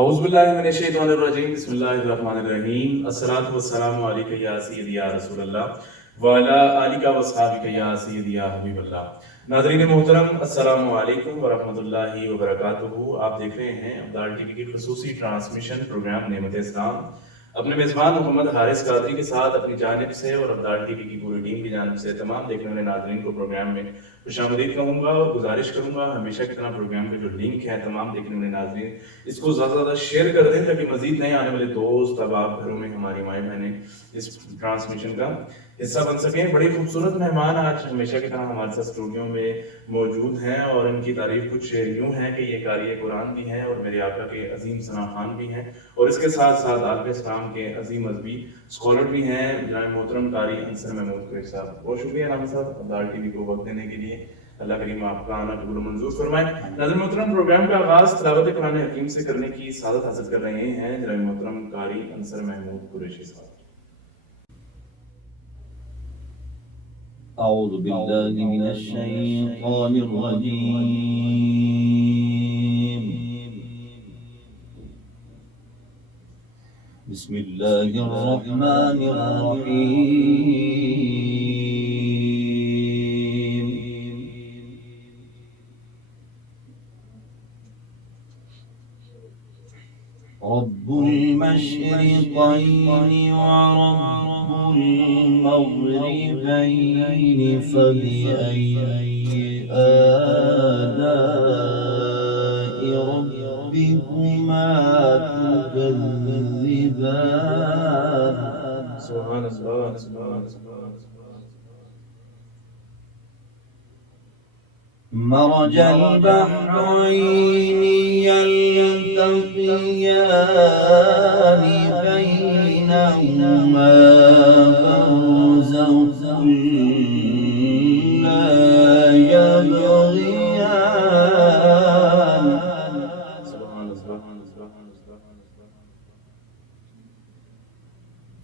اعوذ باللہ من الشیطان الرجیم بسم اللہ الرحمن الرحیم الصلاۃ والسلام علیک یا سیدی یا رسول اللہ وعلی آلک و اصحابک یا سیدی یا حبیب اللہ۔ ناظرین محترم السلام علیکم ورحمۃ اللہ وبرکاتہ۔ آپ دیکھ رہے ہیں ابدال ٹی وی کی خصوصی ٹرانسمیشن پروگرام نعمت اسلام، اپنے میزبان محمد حارث قادری کے ساتھ اپنی جانب سے اور ابدال ٹی وی کی پوری ٹیم کی جانب سے تمام دیکھنے والے ناظرین کو پروگرام میں خوش آمدید کہوں گا اور گزارش کروں گا ہمیشہ کی طرح پروگرام کا جو لنک ہے تمام دیکھنے والے ناظرین اس کو زیادہ سے زیادہ شیئر کر دیں تاکہ مزید نئے آنے والے دوست احباب گھروں میں ہماری مائیں بہنیں اس ٹرانسمیشن کا حصہ بن سکیں۔ بڑی خوبصورت مہمان آج ہمیشہ کی طرح ہمارے ساتھ اسٹوڈیو میں موجود ہیں اور ان کی تعریف کچھ یوں ہے کہ یہ قاری قرآن بھی ہیں اور میرے آقا کے عظیم ثنا خوان بھی ہیں اور اس کے ساتھ ساتھ عالم اسلام کے عظیم ادبی اسکالر بھی ہیں جناب محترم قاری انصر محمود قریشی صاحب۔ بہت شکریہ نام صاحب ابدال ٹی وی کو وقت دینے کے لیے، اللہ کریم آپ کا آنا قبول و منظور فرمائے۔ ناظرین محترم، پروگرام کا آغاز تلاوت قرآن حکیم سے کرنے کی سعادت حاصل کر رہے ہیں جناب محترم قاری انصر محمود قریشی صاحب۔ أعوذ بالله من الشيطان الرجيم بسم الله الرحمن الرحيم رب المشرقين ورب المغربين فبأي آلاء ربكما تكذبان سبحان اللہ سبحان اللہ۔ مرج البحرين يلتقيان بينهما برزخ لا يبغيان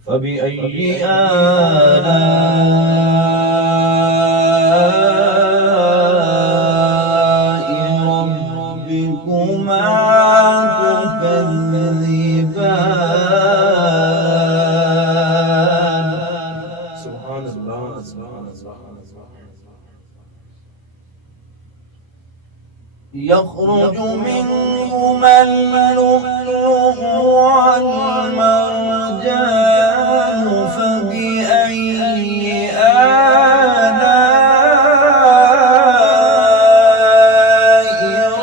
فبأي آلاء ربكما تكذبان سبحان اللہ سبحان اللہ۔ يخرج منهما اللؤلؤ والمرجان فبأي آلاء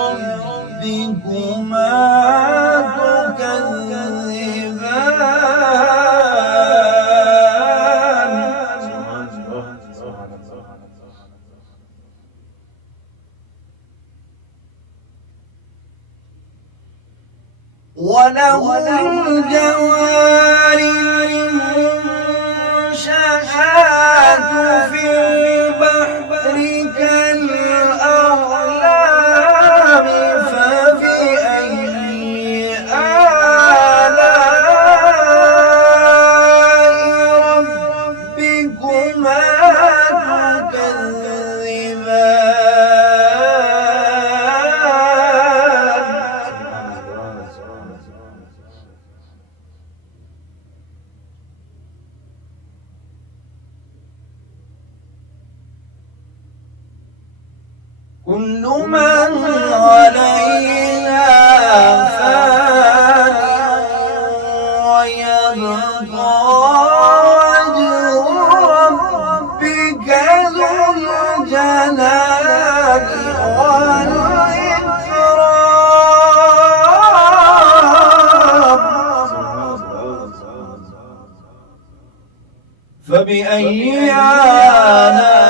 ربكما تكذبان وله الجوار المنشآت في البحر كالأعلام فبأي آلاء ربكما كل من عليها فان ويبقى وجه ربك ذو الجلال والإكرام فبأي آلاء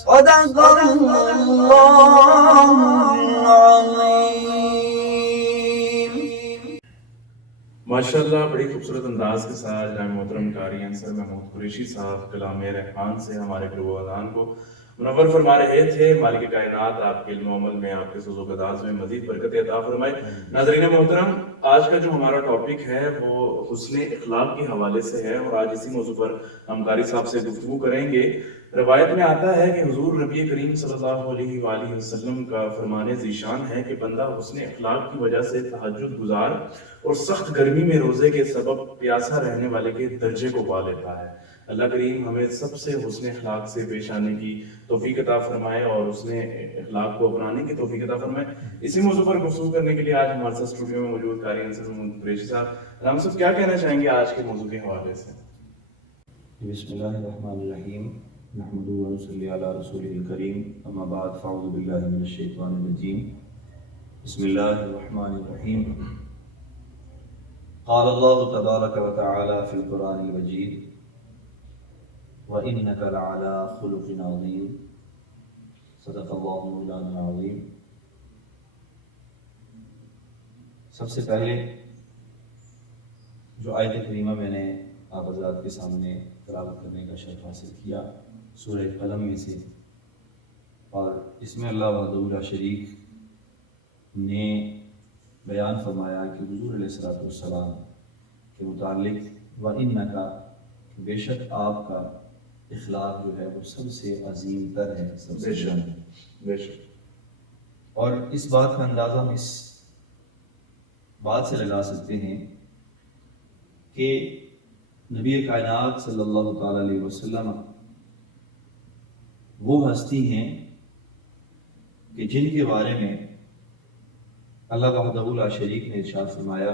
صدق الله العظيم۔ ماشاءاللہ بڑی خوبصورت انداز کے ساتھ جناب محترم قاری انصر محمود قریشی صاحب کلام رحمان سے ہمارے گروہ اذان کو منور فرما رہے تھے مالک کائنات آپ کے علم و عمل میں، آپ کے سوز و قداس میں مزید برکت عطا فرمائے۔ ناظرین محترم، آج کا جو ہمارا ٹاپک ہے وہ حسن اخلاق کے حوالے سے ہے، اور آج اسی موضوع پر ہم قاری صاحب سے گفتگو کریں گے۔ روایت میں آتا ہے کہ حضور نبی کریم صلی اللہ علیہ وآلہ وسلم کا فرمان ذیشان ہے کہ بندہ حسن اخلاق کی وجہ سے تہجد گزار اور سخت گرمی میں روزے کے سبب پیاسا رہنے والے کے درجے کو پا لیتا ہے۔ اللہ کریم ہمیں سب سے حسن اخلاق سے پیش آنے کی توفیق عطا فرمائے اور حسن اخلاق کو اپنانے کی توفیق عطا فرمائے۔ اسی موضوع پر گفتگو کرنے کے لیے آج ہمارے ساتھ اسٹوڈیو میں موجود قاری انصر قریشی صاحب، رام صاحب کیا کہنا چاہیں گے آج کے موضوع کے حوالے سے؟ بسم اللہ الرحمن الرحیم، نحمدہ و نصلی علی رسولہ الکریم، اما بعد فاعوذ باللہ من الشیطان الرجیم، بسم اللہ الرحمن الرحیم۔ قال اللہ تبارک و تعالی فی القرآن المجید وَإِنَّكَ لَعَلَىٰ خُلُقٍ عَظِيمٍ، صدق اللہ مولانا العظیم۔ سب سے پہلے جو آیت کریمہ میں نے آپ حضرات کے سامنے تلاوت کرنے کا شرف حاصل کیا سورہ قلم میں سے، اور اس میں اللہ وحدہ لا شریک نے بیان فرمایا کہ حضور علیہ الصلوۃ والسلام کے متعلق وَإِنَّكَ، بے شک آپ کا اخلاق جو ہے وہ سب سے عظیم تر ہے، سب سے بلند ہے۔ بے شک۔ اور اس بات کا اندازہ ہم اس بات سے لگا سکتے ہیں کہ نبی کائنات صلی اللہ تعالیٰ علیہ وسلم وہ ہستی ہیں کہ جن کے بارے میں اللہ وحدہ لا شریک نے ارشاد فرمایا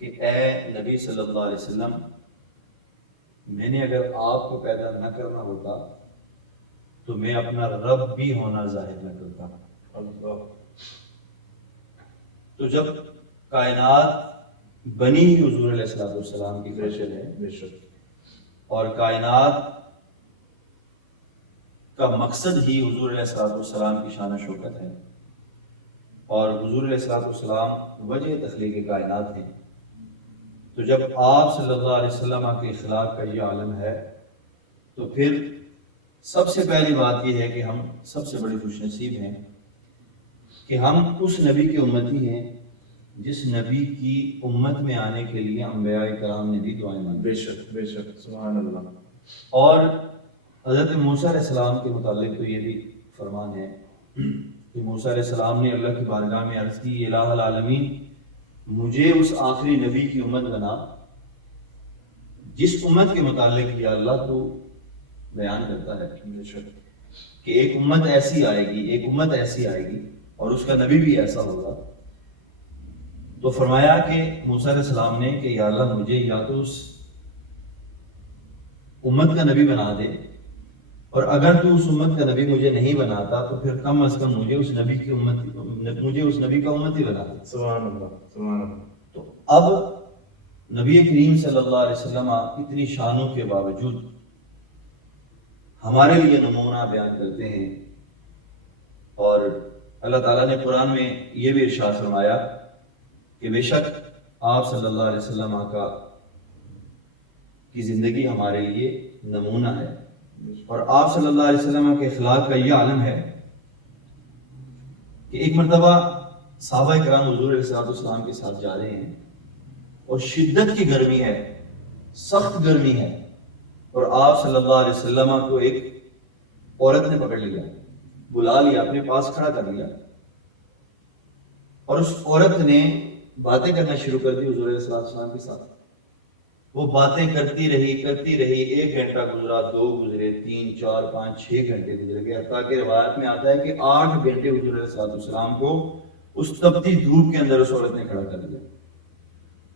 کہ اے نبی صلی اللہ علیہ وسلم، میں نے اگر آپ کو پیدا نہ کرنا ہوتا تو میں اپنا رب بھی ہونا ظاہر نہ کرتا۔ اللہ۔ تو جب کائنات بنی ہی حضور علیہ السلام کی خرشت ہے، بے شک، اور کائنات کا مقصد ہی حضور علیہ السلام کی شان و شوکت ہے، اور حضور علیہ السلام وجہ تخلیق کائنات ہیں، تو جب آپ صلی اللہ علیہ وسلم کے اخلاق کا یہ عالم ہے تو پھر سب سے پہلی بات یہ ہے کہ ہم سب سے بڑی خوش نصیب ہیں کہ ہم اس نبی کے امتی ہیں جس نبی کی امت میں آنے کے لیے انبیاء کرام نے بھی دعائیں مانگی۔ بے شک، بے شک، سبحان اللہ۔ اور حضرت موسیٰ علیہ السلام کے متعلق تو یہ بھی فرمان ہے کہ موسیٰ علیہ السلام نے اللہ کی بارگاہ میں عرض کی، الہ العالمین مجھے اس آخری نبی کی امت بنا جس امت کے متعلق یا اللہ تو بیان کرتا ہے بے شک کہ ایک امت ایسی آئے گی، ایک امت ایسی آئے گی اور اس کا نبی بھی ایسا ہوگا۔ تو فرمایا کہ موسیٰ علیہ السلام نے کہ یا اللہ مجھے یا تو اس امت کا نبی بنا دے، اور اگر تو اس امت کا نبی مجھے نہیں بناتا تو پھر کم از کم مجھے اس نبی کا امتی بنا دے۔ سبحان اللہ، سبحان اللہ۔ تو اب نبی کریم صلی اللہ علیہ وسلم اتنی شانوں کے باوجود ہمارے لیے نمونہ بیان کرتے ہیں، اور اللہ تعالیٰ نے قرآن میں یہ بھی ارشاد فرمایا کہ بے شک آپ صلی اللہ علیہ وسلم کی زندگی ہمارے لیے نمونہ ہے، اور آپ صلی اللہ علیہ وسلم کے اخلاق کا یہ عالم ہے کہ ایک مرتبہ صحابہ کرام حضور علیہ السلام کے ساتھ جا رہے ہیں اور شدت کی گرمی ہے، سخت گرمی ہے، اور آپ صلی اللہ علیہ وسلم کو ایک عورت نے پکڑ لیا، بلا لیا، اپنے پاس کھڑا کر لیا، اور اس عورت نے باتیں کرنا شروع کر دی حضور علیہ السلام کے ساتھ۔ وہ باتیں کرتی رہی، ایک گھنٹہ گزرا، 2 گزرے، 3، 4، 5، 6 گھنٹے گزر گئے، حتیٰ کہ روایت میں آتا ہے کہ 8 گھنٹے حضور علیہ السلام کو اس تپتی دھوپ کے اندر اس عورت نے کھڑا کر دیا۔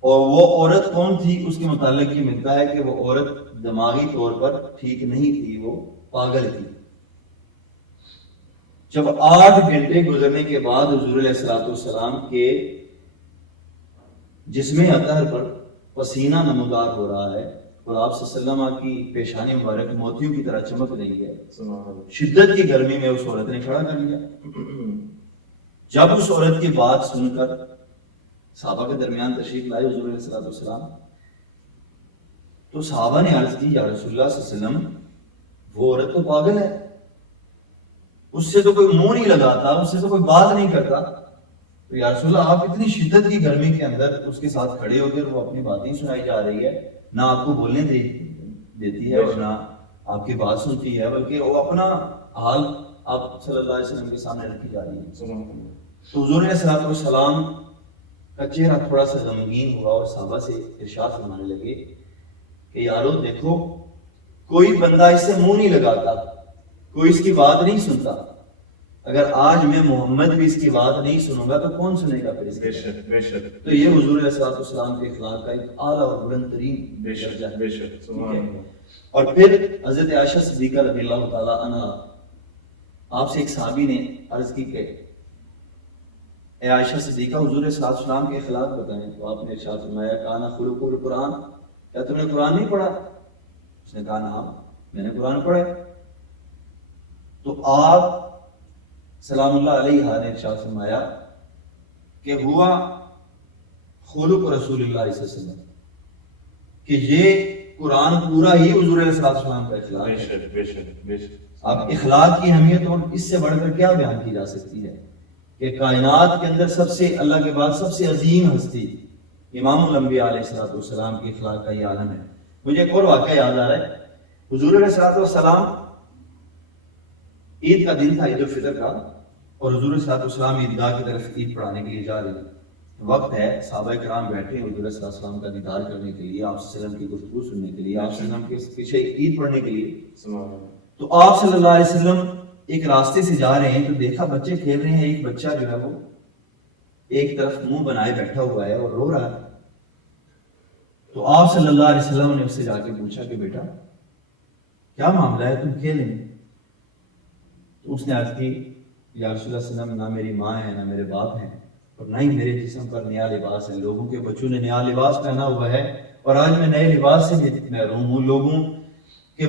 اور وہ عورت کون تھی؟ اس کے متعلق یہ ملتا ہے کہ وہ عورت دماغی طور پر ٹھیک نہیں تھی، وہ پاگل تھی۔ جب 8 گھنٹے گزرنے کے بعد حضور علیہ السلام کے جسم اطہر پر پسینہ نمودار ہو رہا ہے، اور آپ صلی اللہ علیہ وسلم کی پیشانی مبارک موتیوں کی طرح چمک رہی ہے، شدت کی گرمی میں اس عورت نے کھڑا کر لیا۔ جب اس عورت کی بات سن کر صحابہ کے درمیان تشریف لائے حضور علیہ السلام، تو صحابہ نے عرض کی یا رسول اللہ صلی اللہ علیہ وسلم وہ عورت تو پاگل ہے، اس سے تو کوئی منہ نہیں لگاتا، اس سے تو کوئی بات نہیں کرتا، تو یا رسول اللہ آپ اتنی شدت کی گرمی کے اندر اس کے ساتھ کھڑے ہو کر وہ اپنی باتیں سنائی جا رہی ہے، نہ آپ کو بولنے دیتی ہے اور نہ آپ کی بات سنتی ہے، بلکہ وہ اپنا حال آپ صلی اللہ علیہ وسلم کے سامنے رکھی جا رہی ہے۔ تو حضور علیہ السلام کا چہرہ تھوڑا سا غمگین ہوا اور صحابہ سے ارشاد فرمانے لگے کہ یارو دیکھو، کوئی بندہ اس سے منہ نہیں لگاتا، کوئی اس کی بات نہیں سنتا، اگر آج میں محمد بھی اس کی بات نہیں سنوں گا تو کون سنے گا پھر اس کی؟ بے شک تو یہ حضور علیہ السلام کے اخلاق کا ایک اعلیٰ اور بلند ترین درجہ ہے۔ بے شک سبحان اللہ۔ اور پھر حضرت عائشہ صدیقہ رضی اللہ تعالی عنہ، آپ سے ایک صحابی نے عرض کی کہ اے عائشہ صدیقہ حضور علیہ السلام کے اخلاق بتائیں، تو آپ نے ارشاد فرمایا کانا خلق القرآن، کیا تم نے قرآن نہیں پڑھا؟ اس نے کہا ہاں میں نے قرآن پڑھا۔ تو آپ سلام اللہ علیہ نے ارشاد فرمایا کہ ہوا خلق رسول اللہ صلی اللہ علیہ وسلم، کہ یہ قرآن پورا ہی حضور علیہ السلام کا اخلاق ہے۔ بے شک اب اخلاق کی اہمیت اور اس سے بڑھ کر کیا بیان کی جا سکتی ہے کہ کائنات کے اندر سب سے اللہ کے بعد سب سے عظیم ہستی امام الانبیاء علیہ السلام کے اخلاق کا یہ عالم ہے۔ مجھے ایک اور واقعہ یاد آ رہا ہے، حضور علیہ السلام عید کا دن تھا، عید الفطر کا، اور حضور علیہ السلام عیدگاہ کی طرف عید پڑھانے کے لیے جا رہے ہیں۔ وقت ہے، صحابہ کرام بیٹھے ہیں حضور علیہ السلام کا دیدار کرنے کے لیے، آپ صلی اللہ علیہ وسلم کی گفتگو سننے کے لیے، آپ صلی اللہ علیہ وسلم کے پیچھے عید پڑھنے کے لیے۔ تو آپ صلی اللہ علیہ وسلم ایک راستے سے جا رہے ہیں تو دیکھا بچے کھیل رہے ہیں، ایک بچہ جو ہے وہ ایک طرف منہ بنائے بیٹھا ہوا ہے اور رو رہا ہے۔ تو آپ صلی اللہ علیہ وسلم نے اس سے جا کے پوچھا کہ بیٹا کیا معاملہ ہے، تم کھیل رہے؟ تو اس نے عرض کی یا رسول اللہ صلی اللہ علیہ وسلم، نہ میری ماں ہے نہ میرے باپ ہیں اور نہ ہی میرے جسم پر نیا لباس ہے، لوگوں کے بچوں نے نیا لباس پہنا ہوا ہے اور آج میں نئے لباس سے بھی محروم ہوں، لوگوں کے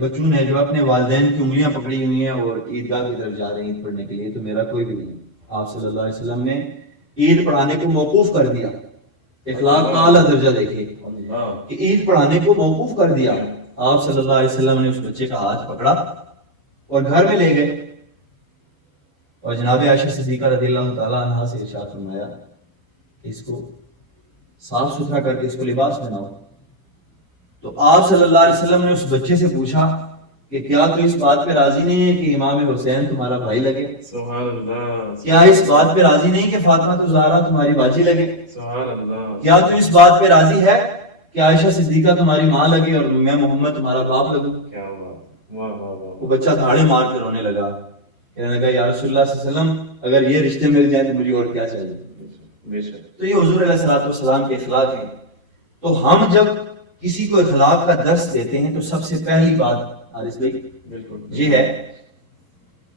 بچوں نے جو اپنے والدین کی انگلیاں پکڑی ہوئی ہیں اور عیدگاہ کی طرف جا رہے ہیں عید پڑھنے کے لیے، تو میرا کوئی بھی نہیں۔ آپ صلی اللہ علیہ وسلم نے عید پڑھانے کو موقوف کر دیا، اخلاق کا اعلیٰ درجہ دیکھیے کہ عید پڑھانے کو موقوف کر دیا۔ آپ صلی اللہ علیہ وسلم نے اس بچے کا ہاتھ پکڑا اور گھر میں لے گئے اور جناب عائشہ صدیقہ رضی اللہ تعالیٰ عنہا سے ارشاد فرمایا کہ اس کو صاف ستھرا کر کے اس کو لباس پہناؤ۔ تو آپ صلی اللہ علیہ وسلم نے اس بچے سے پوچھا کہ کیا تو اس بات پہ راضی نہیں ہے کہ امام حسین تمہارا بھائی لگے؟ سبحان اللہ۔ کیا اس بات پہ راضی نہیں کہ فاطمہ تو زہرا تمہاری باجی لگے؟ سبحان اللہ۔ کیا تو اس بات پہ راضی ہے کہ عائشہ صدیقہ تمہاری ماں لگے اور میں محمد تمہارا باپ لگوں؟ کیا بات، واہ واہ واہ۔ وہ بچہ دھاڑے مار کر رونے لگا، کہنے لگا یا رسول اللہ صلی اللہ علیہ وسلم اگر یہ رشتے مل جائیں تو مجھے اور کیا چاہیے۔ بے شک۔ تو یہ حضور علیہ السلام کے اخلاق ہیں۔ تو ہم جب کسی کو اخلاق کا درس دیتے ہیں تو سب سے پہلی بات حارث بھائی بالکل یہ ہے،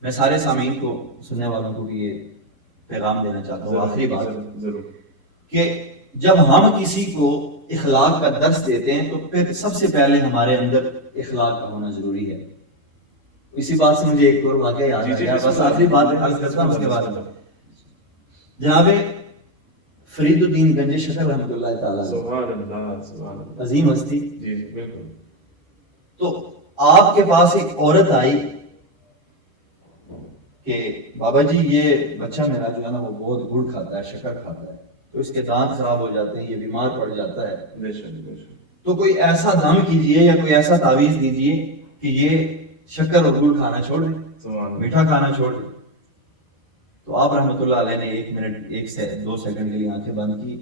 میں سارے سامعین کو سننے والوں کو بھی یہ پیغام دینا چاہتا ہوں، آخری بات ضرور، کہ جب ہم کسی کو اخلاق کا درس دیتے ہیں تو پھر سب سے پہلے ہمارے اندر اخلاق کا ہونا ضروری ہے۔ اسی بات سے مجھے ایک اور واقعہ یاد آ گیا، بس آخری بات عرض کرتا ہوں اس کے بعد۔ جناب فرید الدین گنج شکر رحمۃ اللہ تعالیٰ، سبحان اللہ سبحان اللہ، عظیم ہستی، جی بالکل۔ تو آپ کے پاس ایک عورت آئی کہ بابا جی یہ بچہ میرا جو ہے نا وہ بہت گڑ کھاتا ہے، شکر کھاتا ہے، تو اس کے دانت خراب ہو جاتے ہیں، یہ بیمار پڑ جاتا ہے، بے شک بے شک۔ تو کوئی ایسا دم کیجئے یا کوئی ایسا تعویذ دیجئے کہ یہ شکر اور گڑ کھانا چھوڑ دے، سبحان اللہ۔ میٹھا کھانا چھوڑ دے۔ تو آپ رحمۃ اللہ علیہ نے 1 منٹ 1 سے 2 سیکنڈ کے لیے آنکھیں بند کی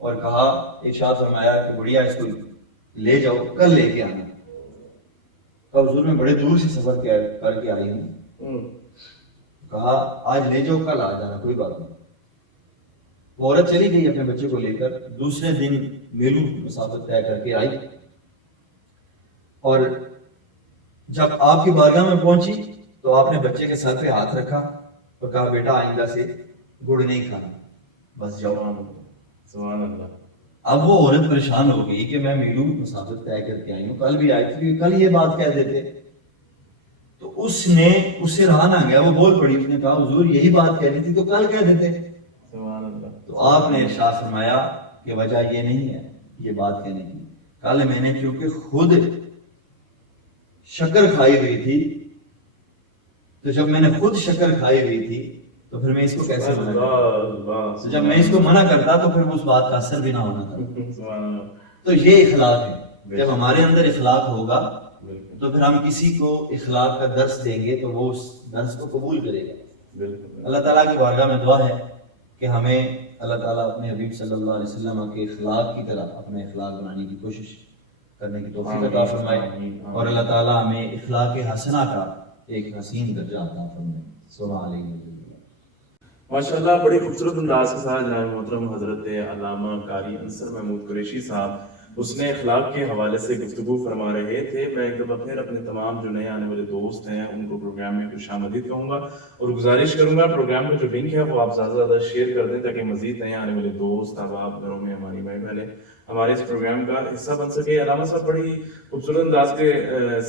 اور کہا، ارشاد فرمایا کہ بڑھیا اس کو لے جاؤ، کل لے کے آنا۔ تو حضور میں بڑے دور سے سفر کر کے آئی ہوں، کہا آج لے جاؤ کل آ جانا، کوئی بات نہیں۔ وہ عورت چلی گئی اپنے بچے کو لے کر، دوسرے دن میلوں مسافت طے کر کے آئی اور جب آپ کی بارگاہ میں پہنچی تو آپ نے بچے کے سر پہ ہاتھ رکھا اور کہا بیٹا آئندہ سے گڑ نہیں کھانا، بس جاؤ۔ سبحان اللہ۔ اب وہ عورت پریشان ہو گئی کہ میں میلوں مسافت طے کر کے آئی ہوں، کل بھی آئی تھی، کل یہ بات کہہ دیتے۔ تو اس نے اس سے رہا نہ گیا، وہ بول پڑی، اس نے کہا حضور یہی بات کہنی تھی تو کل کہہ دیتے۔ سبحان اللہ۔ تو آپ نے ارشاد فرمایا کہ وجہ یہ نہیں ہے یہ بات کہنے کی، کل میں نے کیونکہ خود شکر کھائی ہوئی تھی، تو جب میں نے خود شکر کھائی ہوئی تھی تو پھر میں اس کو کیسے منع کرتا؟ تو جب میں اس کو منع کرتا تو پھر اس بات کا اثر بھی نہ ہونا تھا۔ تو یہ اخلاق ہے، جب ہمارے اندر اخلاق ہوگا تو پھر ہم کسی کو اخلاق کا درس دیں گے تو وہ اس درس کو قبول کرے گا۔ اللہ تعالیٰ کی بارگاہ میں دعا ہے کہ ہمیں اللہ تعالیٰ اپنے حبیب صلی اللہ علیہ وسلم کے اخلاق کی طرح اپنے اخلاق بنانے کی کوشش کرنے کی توفیق عطا فرمائے، اور اللہ تعالیٰ ہمیں اخلاق حسنہ کا ایک حسین درجہ عطا فرمائے۔ سبحان اللہ۔ ماشاءاللہ بڑی خوبصورت انداز کے ساتھ جناب محترم حضرت علامہ قاری انصر محمود قریشی صاحب اس نے اخلاق کے حوالے سے گفتگو فرما رہے تھے۔ میں ایک دفعہ پھر اپنے تمام جو نئے آنے والے دوست ہیں ان کو پروگرام میں خوش آمدید کہوں گا اور گزارش کروں گا پروگرام میں جو لنک ہے وہ آپ زیادہ سے زیادہ شیئر کر دیں تاکہ مزید نئے آنے والے دوست احباب گھروں میں ہماری بھائی بہنیں ہمارے اس پروگرام کا حصہ بن سکے۔ علامہ صاحب بڑی خوبصورت انداز کے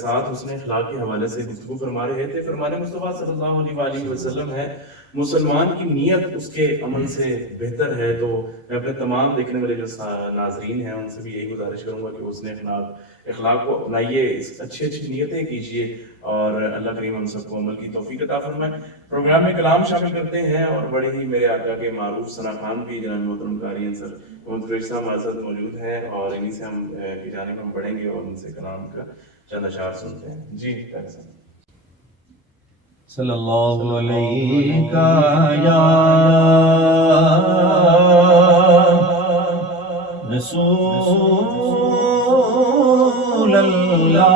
ساتھ اس نے اخلاق کے حوالے سے گفتگو فرما رہے تھے۔ فرمان مصطفیٰ صلی اللہ علیہ وآلہ وسلم ہے مسلمان کی نیت اس کے عمل سے بہتر ہے۔ تو میں اپنے تمام دیکھنے والے جو ناظرین ہیں ان سے بھی یہی گزارش کروں گا کہ اس نے اخلاق کو اپنائیے، اچھی نیتیں کیجیے اور اللہ کریم ہم سب کو عمل کی توفیق عطا فرمائے۔ پروگرام میں کلام شامل کرتے ہیں اور بڑے ہی میرے آقا کے معروف ثنا خوان بھی جناب محترم قاری انصر محمود قریشی صاحب ہمارے ساتھ موجود ہیں اور انہیں سے ہم کی جانب ہم پڑھیں گے اور ان سے کلام کا چند اشعار سنتے ہیں۔ جی صلی اللہ علیہ یا رسول اللہ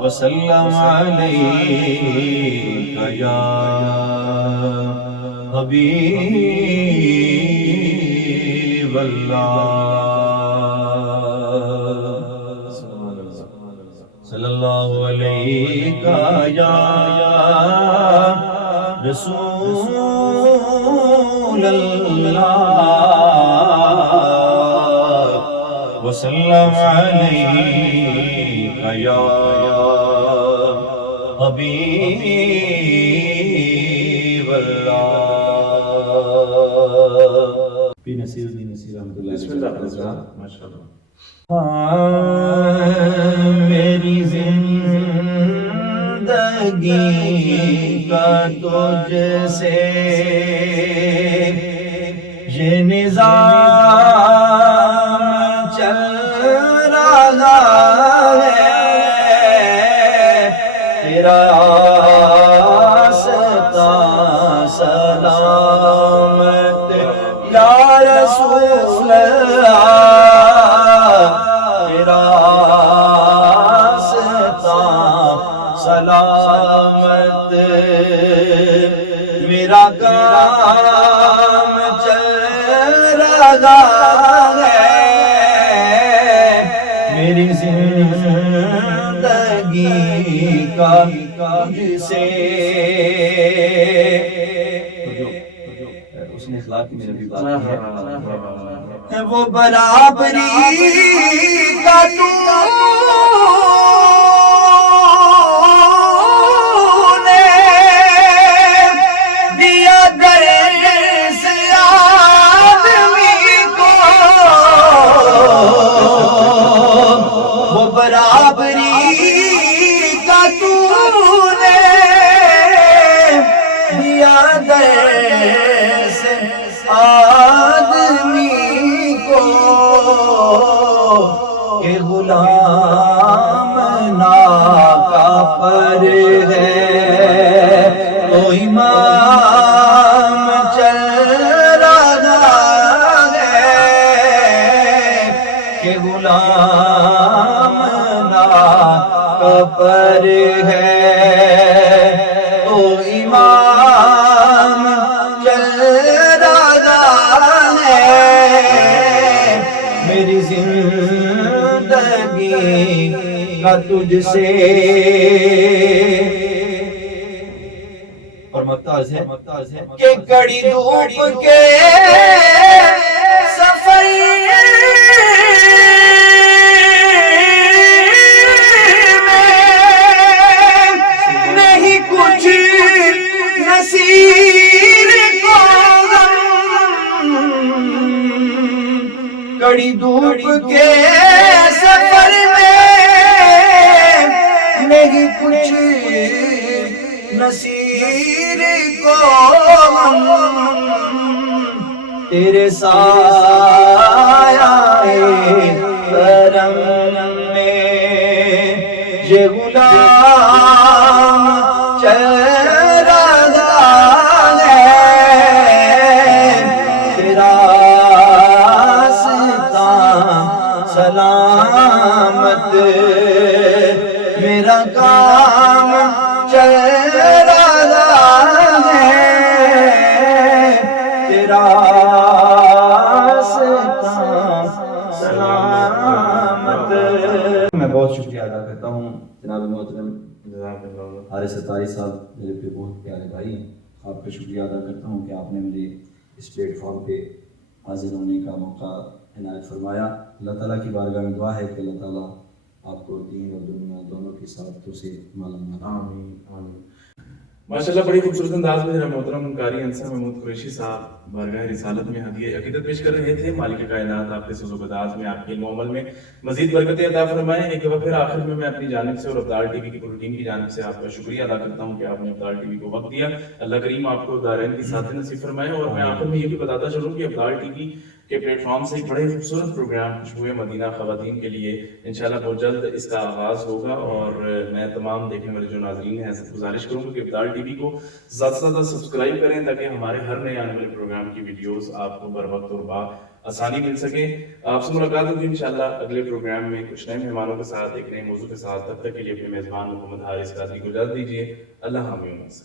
وسلم علیک یا حبیب اللہ صلی اللہ علیہ یا رسول اللہ وسلم علیہ یا حبیب اللہ۔ پی نصیر الدین نصیر رحمۃ اللہ بسم اللہ ماشاءاللہ۔ میری زندگی کا تجھ سے یہ نظام چل رہا ہے، تیرا آستا سلامت یا رسول اللہ، سلامت میرا کام چل رہا ہے، میری زندگی کا تجھ سے۔ اس نے اخلاق کی میرے بھی بات ہے، وہ برابری کا تو غلام ناکا پر ہے، تو امام چل رہا ہے کہ غلام ناکا پر ہے، تو امام چل رہا ہے، میری زندگی کا تجھ سے۔ اور ممتاز ہے کہ کڑی دھوپ کے سفر میں نہیں کچھ نصیر کو غم، کڑی دھوپ کے سفر نصیر کو تیرے سایہ کرم میں یہ غلام چل رہا ہے تیرا راستہ سلامت میرا کام چل رہا ہے تیرا راستہ سلامت. میں بہت شکریہ ادا کرتا ہوں جناب محترم حارث ستاری صاحب، میرے پہ بہت پیارے بھائی ہیں. آپ کا شکریہ ادا کرتا ہوں کہ آپ نے مجھے اس پلیٹ فارم پہ حاضر ہونے کا موقع عنایت فرمایا. اللہ تعالیٰ کی بارگاہ میں دعا ہے کہ اللہ تعالیٰ آپ کو دین اور دنیا دونوں کی سعادتوں سے مالا مال. آمین آمین. ماشاءاللہ بڑی خوبصورت انداز میں جناب محترم قاری انصر محمود قریشی صاحب بارگاہ رسالت میں ہدیہ عقیدت پیش کر رہے تھے. مالک کائنات آپ کے سوز و بداز میں، آپ کے علم و عمل میں مزید برکتیں عطا فرمائیں. ایک دفعہ پھر آخر میں اپنی جانب سے اور ابدال ٹی وی کی پوری ٹیم کی جانب سے آپ کا شکریہ ادا کرتا ہوں کہ آپ نے ابدال ٹی وی کو وقت دیا. اللہ کریم آپ کو دارین کی سعادت نصیب فرمائے. اور میں آخر میں یہ بھی بتاتا چلوں کہ ابدال ٹی وی کے پلیٹ فارم سے ایک بڑے خوبصورت پروگرام خوشبوئے مدینہ خواتین کے لیے انشاءاللہ بہت جلد اس کا آغاز ہوگا. اور میں تمام دیکھنے والے جو ناظرین ہیں ایسے گزارش کروں گا کہ ابدال ٹی وی کو زیادہ سے زیادہ سبسکرائب کریں تاکہ ہمارے ہر نئے آنے والے پروگرام کی ویڈیوز آپ کو بر وقت اور آسانی مل سکیں. آپ سے ملاقات ہوگی انشاءاللہ اگلے پروگرام میں کچھ نئے مہمانوں کے ساتھ، ایک نئے موضوع کے ساتھ. تب تک کے لیے اپنے میزبان محمد حارث قادری کو اجازت دیجیے. اللہ حافظ.